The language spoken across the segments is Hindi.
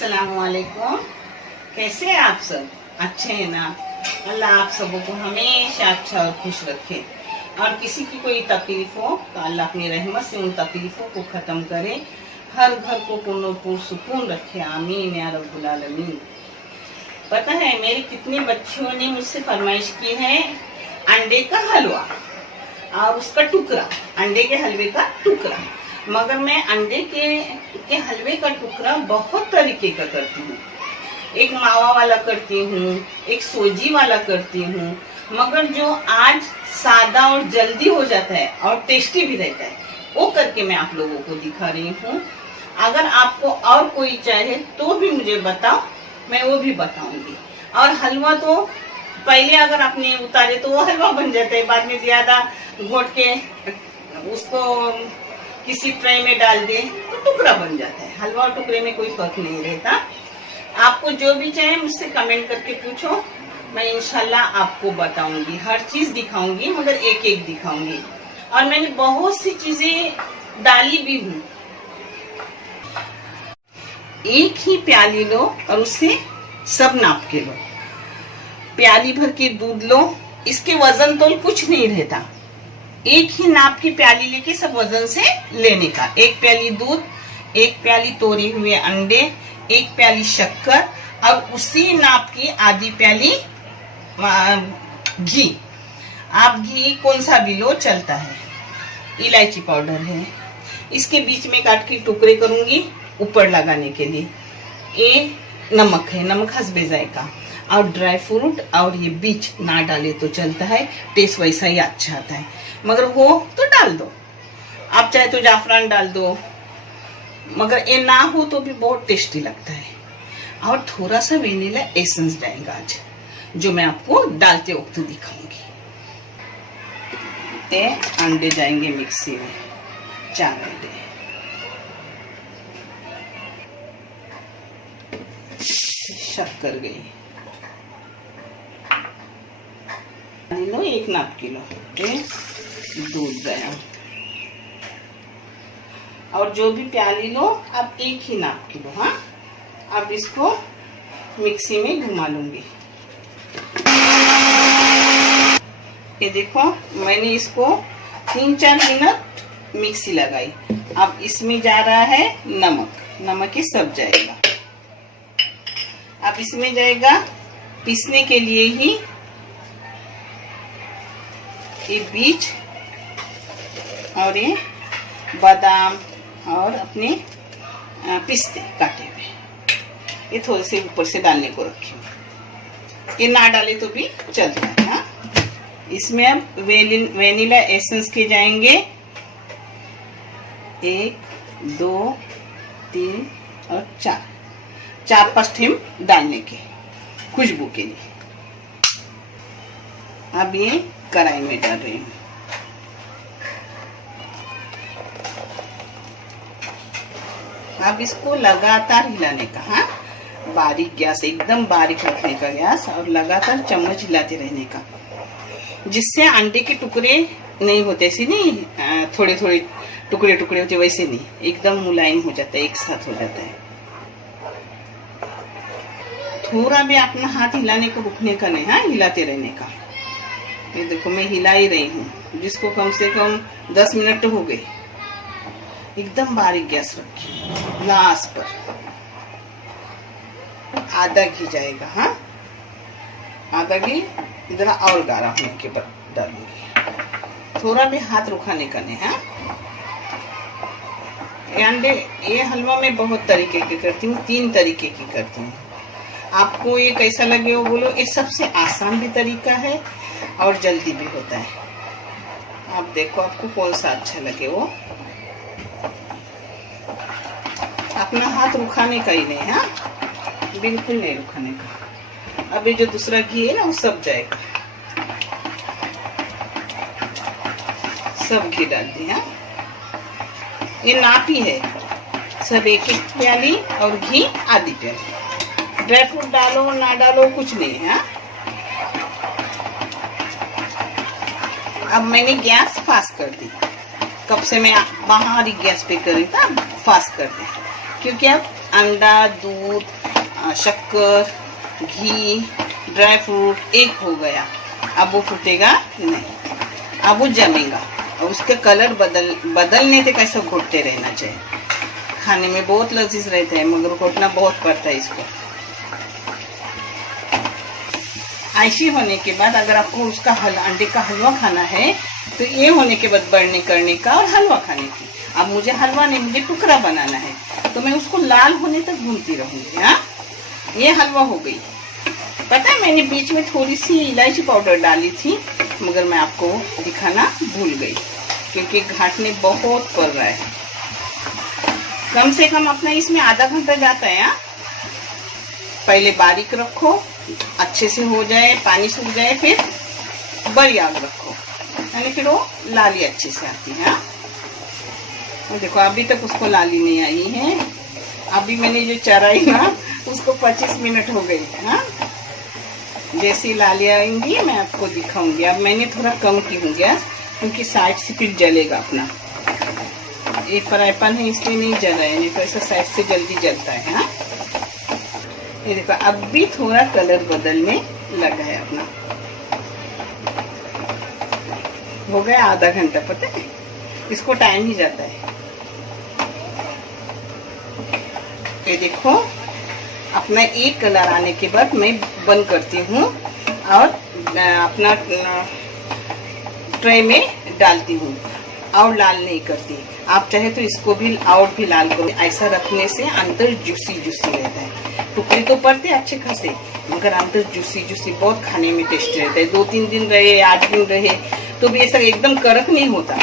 अस्सलामुअलैकुम। कैसे हैं आप सब? अच्छे हैं ना? अल्लाह आप सबों को हमेशा अच्छा और खुश रखे, और किसी की कोई तकलीफ हो तो अल्लाह अपनी रहमत से उन तकलीफों को खत्म करे, हर घर को पुरसुकून रखे। आमीन या रब्बुल आलमीन। पता है मेरी कितनी बच्चियों ने मुझसे फरमाइश की है अंडे का हलवा और उसका टुकड़ा, अंडे के हलवे का टुकड़ा। मगर मैं अंडे के हलवे का टुकड़ा बहुत तरीके का करती हूँ। एक मावा वाला करती हूँ, एक सोजी वाला करती हूँ, मगर जो आज सादा और जल्दी हो जाता है और टेस्टी भी रहता है वो करके मैं आप लोगों को दिखा रही हूँ। अगर आपको और कोई चाहे तो भी मुझे बताओ, मैं वो भी बताऊंगी। और हलवा तो पहले अगर आपने उतारे तो वो हलवा बन जाता है, बाद में ज्यादा घोट के उसको किसी ट्रे में डाल दे तो टुकड़ा बन जाता है। हलवा और टुकड़े में कोई फर्क नहीं रहता। आपको जो भी चाहे मुझसे कमेंट करके पूछो, मैं इंशाल्लाह आपको बताऊंगी, हर चीज दिखाऊंगी, मगर एक एक दिखाऊंगी। और मैंने बहुत सी चीजें डाली भी हूँ। एक ही प्याली लो और उससे सब नाप के लो। प्याली भर के दूध लो, इसके वजन तोल कुछ नहीं रहता। एक ही नाप की प्याली लेके सब वजन से लेने का। एक प्याली दूध, एक प्याली तोड़े हुए अंडे, एक प्याली शक्कर और उसी नाप की आधी प्याली घी। आप घी कौन सा भी लो चलता है। इलायची पाउडर है, इसके बीच में काट के टुकड़े करूंगी ऊपर लगाने के लिए। ये नमक है, नमक हस्बे जायका। और ड्राई फ्रूट और ये बीज ना डाले तो चलता है, टेस्ट वैसा ही अच्छा आता है, मगर हो तो डाल दो। आप चाहे तो जाफरान डाल दो, मगर ये ना हो तो भी बहुत टेस्टी लगता है। और थोड़ा सा वेनिला एसेंस डालेगा आज, जो मैं आपको डालते वक्त दिखाऊंगी। ये अंडे जाएंगे मिक्सी में, 4 अंडे। शक्कर गई, लो 1 नाप किलो दूध गया। और जो भी प्याली लो आप 1 ही नाप किलो। हाँ, अब इसको मिक्सी में घुमा लूंगी। ये देखो मैंने इसको 3-4 मिनट मिक्सी लगाई। अब इसमें जा रहा है नमक, नमक ये सब जाएगा। अब इसमें जाएगा पीसने के लिए ही ये बीज और ये बादाम और अपने पिस्ते काटे हुए, ये थोड़े से ऊपर से डालने को रखी हूँ। ये ना डाले तो भी चलता है। हाँ, इसमें अब वेनिला एसेंस के जाएंगे 1, 2, 3 और 4-5 ठेम डालने के खुशबू के लिए। अब ये कढ़ाई में डाल रही हूँ। अब इसको लगातार हिलाने का। हाँ, बारीक गैस, एकदम बारीक रखने का गैस, और लगातार चम्मच हिलाते रहने का, जिससे अंडे के टुकड़े नहीं होते। ऐसे नहीं थोड़े थोड़े टुकड़े टुकड़े होते, वैसे नहीं, एकदम मुलायम हो जाता है, एक साथ हो जाता है। थोड़ा भी अपना हाथ हिलाने को रुकने का नहीं। हाँ, हिलाते रहने का। ये देखो मैं हिला ही रही हूँ, जिसको कम से कम 10 मिनट हो गए। एकदम बारीक गैस रखी। लास्ट पर आधा घी जाएगा। हाँ, आधा घी इधर और गाढ़ा होने के बाद डालूंगी। थोड़ा भी हाथ रुखाने का नहीं। हाँ, ये अंडे, ये हलवा मैं बहुत तरीके के करती हूँ, 3 तरीके की करती हूँ। आपको ये कैसा लगे वो बोलो। ये सबसे आसान भी तरीका है और जल्दी भी होता है। आप देखो आपको कौन सा अच्छा लगे वो। अपना हाथ रुखाने का ही नहीं। हाँ, बिल्कुल नहीं रुखाने का। अभी जो दूसरा घी है ना वो सब जाएगा, सब घी डाल दी। हाँ, ये नापी है, सब 1-1 प्याली और घी आधी प्याली। ड्राई फ्रूट डालो ना डालो कुछ नहीं है। अब मैंने गैस फास्ट कर दी। कब से मैं बाहरी गैस पे कर रही था, फास्ट कर दी, क्योंकि अब अंडा, दूध, शक्कर, घी, ड्राई फ्रूट एक हो गया। अब वो फूटेगा नहीं, अब वो जमेगा और उसका कलर बदलने तक ऐसा घोटते रहना चाहिए। खाने में बहुत लजीज रहता है मगर घोटना बहुत पड़ता है इसको। ऐसी होने के बाद अगर आपको उसका अंडे का हलवा खाना है तो ये होने के बाद बर्नी करने का और हलवा खाने की। अब मुझे हलवा नहीं, मुझे टुकड़ा बनाना है तो मैं उसको लाल होने तक भूनती रहूंगी। हाँ, ये हलवा हो गई। पता है मैंने बीच में थोड़ी सी इलायची पाउडर डाली थी मगर मैं आपको दिखाना भूल गई क्योंकि घाटने बहुत पड़ रहा है। कम से कम अपना इसमें आधा घंटा जाता है। हाँ, पहले बारीक रखो, अच्छे से हो जाए, पानी सूख जाए, फिर बड़ी आग रखो, यानी फिर वो लाली अच्छे से आती है। और देखो अभी तक उसको लाली नहीं आई है। अभी मैंने जो चराई ना उसको 25 मिनट हो गई। हाँ, जैसी लाली आएंगी मैं आपको दिखाऊंगी। अब मैंने थोड़ा कम की हूँ गैस क्योंकि साइड से फिर जलेगा अपना। ये फ्राई पैन है इसलिए नहीं जल रहा है, नहीं तो ऐसा साइड से जल्दी जलता है। हाँ, ये देखो अब भी थोड़ा कलर बदलने लगा है अपना। हो गया आधा घंटा। पता है इसको टाइम ही जाता है। ये देखो अपना एक कलर आने के बाद मैं बंद करती हूँ और अपना ट्रे में डालती हूँ और लाल नहीं करती। आप चाहे तो इसको भी और भी लाल करो। ऐसा रखने से अंदर जूसी जूसी रहता है। टुकड़े तो पड़ते अच्छे खासे मगर अंदर जूसी जूसी बहुत खाने में टेस्टी रहता है। 2-3 दिन रहे, 8 दिन रहे तो भी ऐसा एकदम कड़क नहीं होता,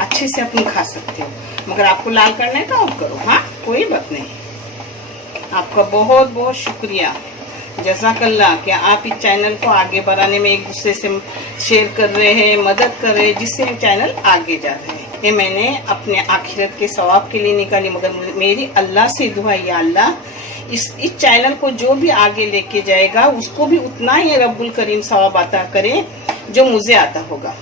अच्छे से अपन खा सकते हो। मगर आपको लाल करना है तो आप करो। हाँ, कोई बात नहीं। आपका बहुत बहुत शुक्रिया, जज़ाकल्लाह कि आप इस चैनल को आगे बढ़ाने में एक दूसरे से शेयर कर रहे हैं, मदद कर रहे हैं, जिससे चैनल आगे जा रहे हैं। ये मैंने अपने आखिरत के सवाब के लिए निकाली मगर मेरी अल्लाह से दुआ, या अल्लाह इस चैनल को जो भी आगे लेके जाएगा उसको भी उतना ही रब्बुल करीम सवाब अता करे जो मुझे आता होगा।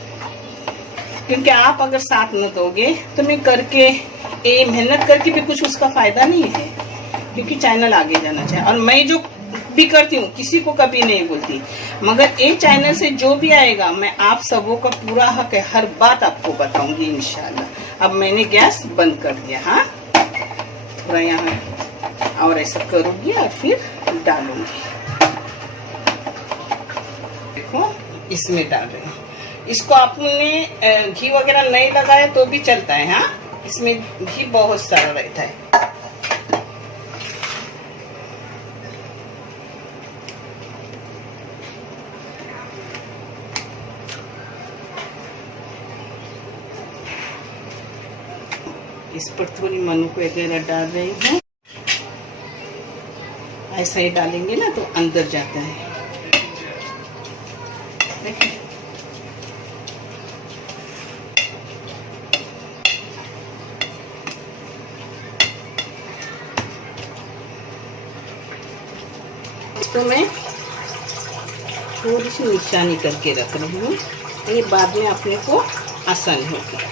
क्योंकि आप अगर साथ न दोगे तो मैं करके ये मेहनत करके भी कुछ उसका फायदा नहीं है, क्योंकि चैनल आगे जाना चाहिए। और मैं जो भी करती हूँ किसी को कभी नहीं बोलती मगर ये चैनल से जो भी आएगा मैं आप सबों का पूरा हक है, हर बात आपको बताऊंगी इंशाल्लाह। अब मैंने गैस बंद कर दिया। हाँ, थोड़ा यहाँ और ऐसा करूंगी और फिर डालूंगी। देखो इसमें डाल रही हूँ। इसको आपने घी वगैरह नहीं लगाया तो भी चलता है। हाँ, इसमें घी बहुत सारा रहता है। इस पर थोड़ी मनुक वगैरह डाल रही हूँ। ऐसा ही डालेंगे ना तो अंदर जाता है। देखिए तो मैं थोड़ी सी निशानी करके रख रही हूँ, ये बाद में अपने को आसान होगी।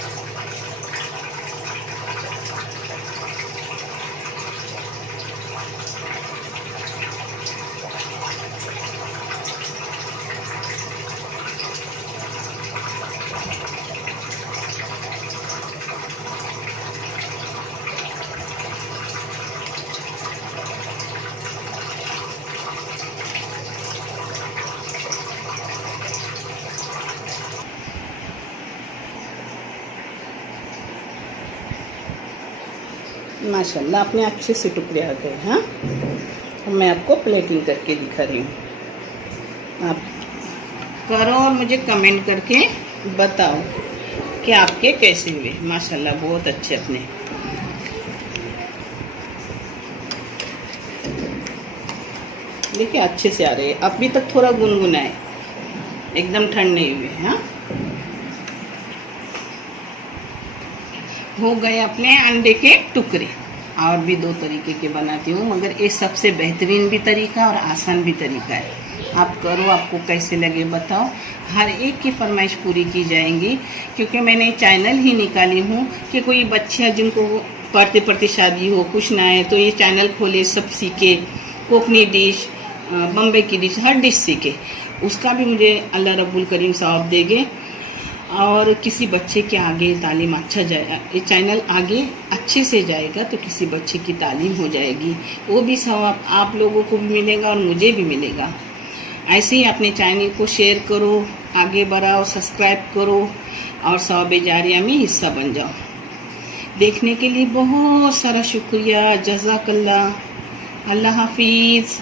माशाल्लाह अपने अच्छे से टुकड़े आ गए। हाँ, मैं आपको प्लेटिंग करके दिखा रही हूँ। आप करो और मुझे कमेंट करके बताओ कि आपके कैसे हुए। माशाल्लाह बहुत अच्छे अपने। देखिए अच्छे से आ रहे हैं। अभी तक थोड़ा गुनगुना है, एकदम ठंड नहीं हुए। हाँ, हो गए अपने अंडे के टुकड़े। और भी 2 तरीके के बनाती हूँ मगर ये सबसे बेहतरीन भी तरीका और आसान भी तरीका है। आप करो, आपको कैसे लगे बताओ। हर एक की फरमाइश पूरी की जाएंगी क्योंकि मैंने चैनल ही निकाली हूँ कि कोई बच्चियाँ जिनको पढ़ते पढ़ते शादी हो, कुछ ना है तो ये चैनल खोले, सब सीखे, कोकनी डिश, बम्बई की डिश, हर डिश सीखे। उसका भी मुझे अल्लाह रब्बुल करीम सवाब देंगे। और किसी बच्चे के आगे तालीम अच्छा जाए, ये चैनल आगे अच्छे से जाएगा तो किसी बच्चे की तालीम हो जाएगी, वो भी सवाब आप लोगों को भी मिलेगा और मुझे भी मिलेगा। ऐसे ही अपने चैनल को शेयर करो, आगे बढ़ाओ, सब्सक्राइब करो और सवाब जारिया में हिस्सा बन जाओ। देखने के लिए बहुत सारा शुक्रिया, जज़ाकल्लाह, अल्लाह हाफिज़।